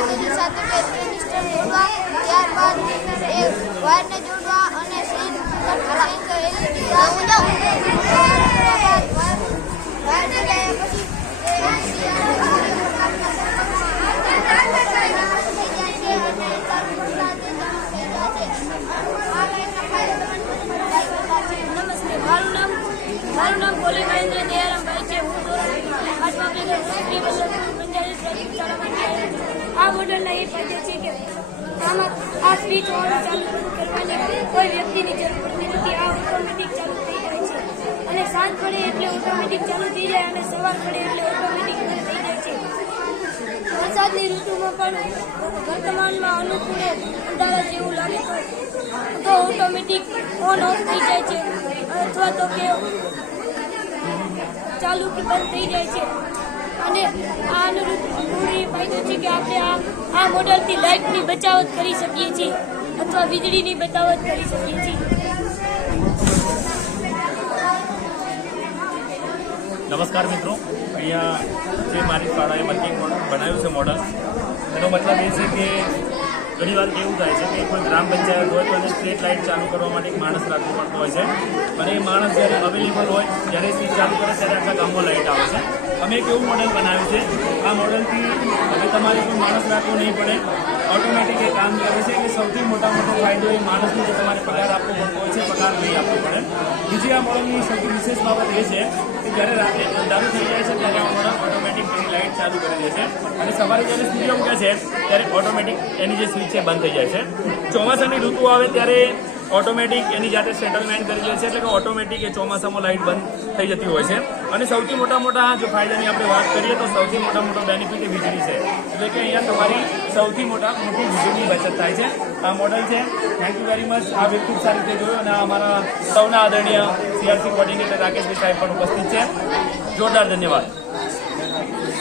તેની સાથે બે મિનિસ્ટર જોડવા, ત્યારબાદ એક વાયરને જોડવા અને સ્વિચ સ્વિચ એલઈડી વાયર જોડાયા પછી મારું નામ કોલી મહેન્દ્ર આ મોડલના એ ફાયદા છે કે આમાં આ સ્વિચ ઓન ચાલુ કરવાની કોઈ વ્યક્તિની જરૂર પડતી નથી. આ ઓટોમેટિક ચાલુ થઈ જાય છે. અને સાંજ પડે એટલે ઓટોમેટિક ચાલુ થઈ જાય અને સવાર પડે એટલે ઓટોમેટિક બંધ થઈ જાય છે. વરસાદની ઋતુમાં પણ વર્તમાનમાં અનુકૂળ અંધારા જેવું લાગે તો ઓટોમેટિક ઓન ઓફ થઈ જાય છે. અથવા તો કે ચાલુ કે બંધ થઈ જાય છે. અને આ અનુરૂપ ફાયદો છે કે આપણે આ આ મોડલથી લાઇટની બચાવત કરી શકીએ છીએ અથવા વીજળીની બચાવત કરી શકીએ છીએ. નમસ્કાર મિત્રો. અહીંયા જે મારી શાળાએ વર્કિંગ બનાવ્યું છે મોડલ એનો મતલબ એ છે કે ઘણી વાર કેવું થાય છે કે કોઈ ગ્રામ પંચાયત હોય તો એને સ્ટ્રીટ લાઇટ ચાલુ કરવા માટે એક માણસ રાખવો પડતો હોય છે. અને એ માણસ જ્યારે અવેલેબલ હોય, જ્યારે સ્વીચ ચાલુ કરે ત્યારે આખા ગામમાં લાઇટ આવે છે. અમે એક એવું મોડલ બનાવ્યું છે. આ મોડલથી હવે તમારે કોઈ માણસ રાખવો નહીં પડે. ઓટોમેટિક એ કામ કરે છે એટલે સૌથી મોટા મોટો ફાયદો એ માણસને જે તમારે પગાર આપવો પડતો હોય છે, પગાર નહીં આપવો પડે. બીજી આ મોડલની સૌથી વિશેષ બાબત એ છે કે જ્યારે રાત્રે દારૂ થઈ જાય છે, ત્યારે આ મોડલ ઓટોમેટિક ચાલુ કરી દે છે. અને સવારે જ્યારે સૂર્ય ઉગે છે, ત્યારે ઓટોમેટિક એની જે સ્વિચ છે બંધ થઈ જાય છે. ચોમાસાની ઋતુ આવે ત્યારે ઓટોમેટિક એની જાતે સેટલમેન્ટ કરી દે છે, એટલે કે ઓટોમેટિક એ ચોમાસામાં લાઇટ બંધ થઈ જતી હોય છે. અને સૌથી મોટા મોટા જો ફાયદાની આપણે વાત કરીએ, તો સૌથી મોટા મોટો બેનિફિટ એ વીજળી છે. એટલે કે અહીંયા તમારી સૌથી મોટા મોટી વીજળીની બચત થાય છે. આ મોડલ છે. થેન્ક યુ વેરી મચ આ વ્યક્તિ સારી રીતે જોયું અને અમારા સૌના આદરણીય સીઆરસી કોર્ડિનેટર રાકેશભાઈ સાહેબ પણ ઉપસ્થિત છે. જોરદાર ધન્યવાદ.